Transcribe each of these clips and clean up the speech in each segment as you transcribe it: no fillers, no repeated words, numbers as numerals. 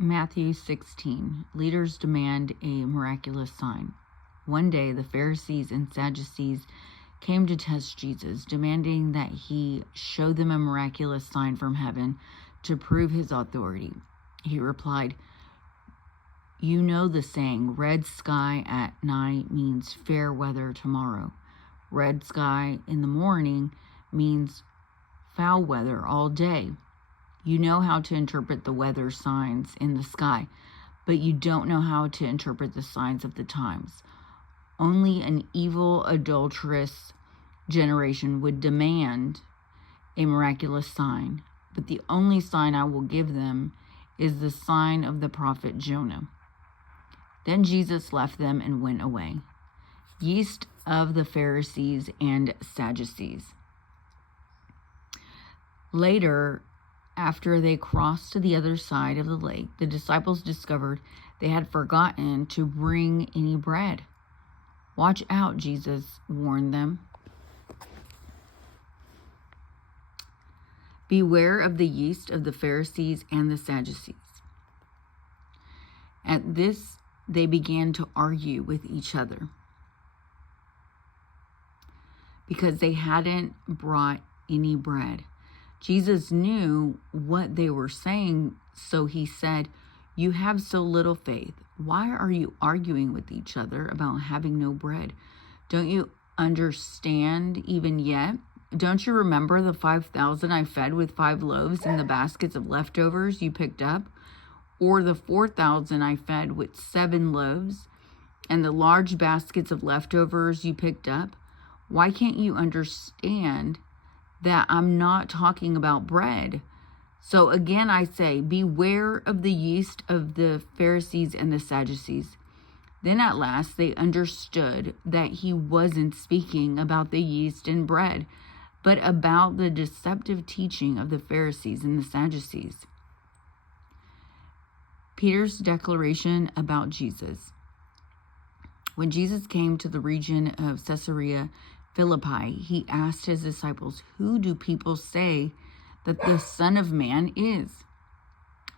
Matthew 16. Leaders demand a miraculous sign. One day, the Pharisees and Sadducees came to test Jesus, demanding that he show them a miraculous sign from heaven to prove his authority. He replied, "You know the saying, red sky at night means fair weather tomorrow. Red sky in the morning means foul weather all day. You know how to interpret the weather signs in the sky, but you don't know how to interpret the signs of the times. Only an evil, adulterous generation would demand a miraculous sign, but the only sign I will give them is the sign of the prophet Jonah." Then Jesus left them and went away. Yeast of the Pharisees and Sadducees. Later, after they crossed to the other side of the lake, the disciples discovered they had forgotten to bring any bread. "Watch out," Jesus warned them. "Beware of the yeast of the Pharisees and the Sadducees." At this, they began to argue with each other because they hadn't brought any bread. Jesus knew what they were saying, so he said, "You have so little faith. Why are you arguing with each other about having no bread? Don't you understand even yet? Don't you remember the 5,000 I fed with 5 loaves and the baskets of leftovers you picked up? Or the 4,000 I fed with 7 loaves and the large baskets of leftovers you picked up? Why can't you understand that I'm not talking about bread? So again, I say, beware of the yeast of the Pharisees and the Sadducees." Then at last they understood that he wasn't speaking about the yeast and bread, but about the deceptive teaching of the Pharisees and the Sadducees. Peter's declaration about Jesus. When Jesus came to the region of Caesarea Philippi, he asked his disciples, "Who do people say that the Son of Man is?"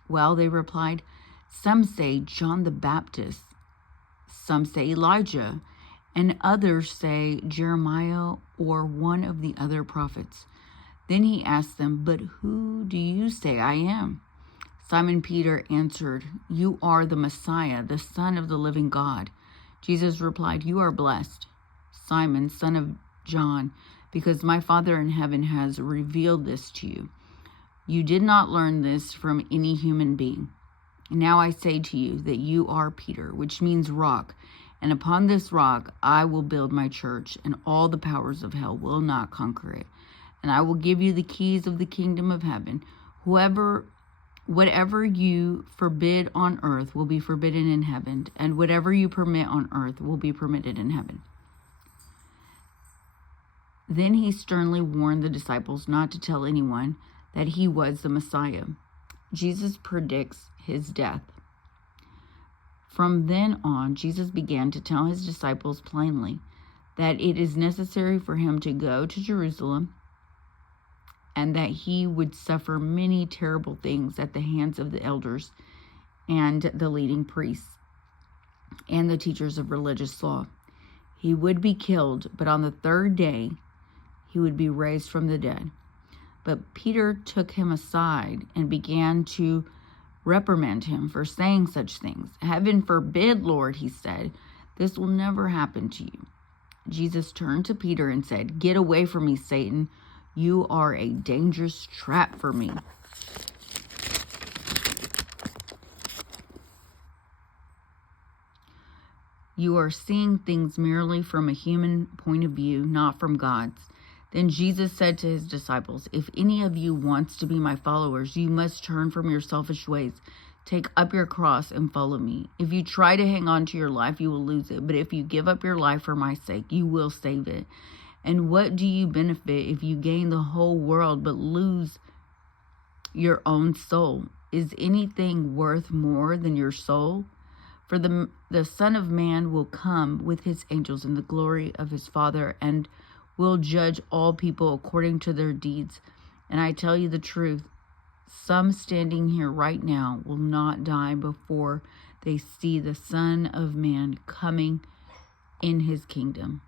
"Well," they replied, "some say John the Baptist, some say Elijah, and others say Jeremiah or one of the other prophets." Then he asked them, "But who do you say I am?" Simon Peter answered, "You are the Messiah, the Son of the living God." Jesus replied, "You are blessed, Simon, son of John, because my Father in heaven has revealed this to you. You did not learn this from any human being. Now I say to you that you are Peter, which means rock, and upon this rock I will build my church, and all the powers of hell will not conquer it. And I will give you the keys of the kingdom of heaven. Whatever you forbid on earth will be forbidden in heaven, and whatever you permit on earth will be permitted in heaven." Then he sternly warned the disciples not to tell anyone that he was the Messiah. Jesus predicts his death. From then on, Jesus began to tell his disciples plainly that it is necessary for him to go to Jerusalem and that he would suffer many terrible things at the hands of the elders and the leading priests and the teachers of religious law. He would be killed, but on the 3rd day, he would be raised from the dead. But Peter took him aside and began to reprimand him for saying such things. "Heaven forbid, Lord," he said, "this will never happen to you." Jesus turned to Peter and said, "Get away from me, Satan. You are a dangerous trap for me." You are seeing things merely from a human point of view, not from God's. Then Jesus said to his disciples, "If any of you wants to be my followers, you must turn from your selfish ways. Take up your cross and follow me. If you try to hang on to your life, you will lose it. But if you give up your life for my sake, you will save it. And what do you benefit if you gain the whole world but lose your own soul? Is anything worth more than your soul? For the Son of Man will come with his angels in the glory of his Father and will judge all people according to their deeds. And I tell you the truth, some standing here right now will not die before they see the Son of Man coming in his kingdom.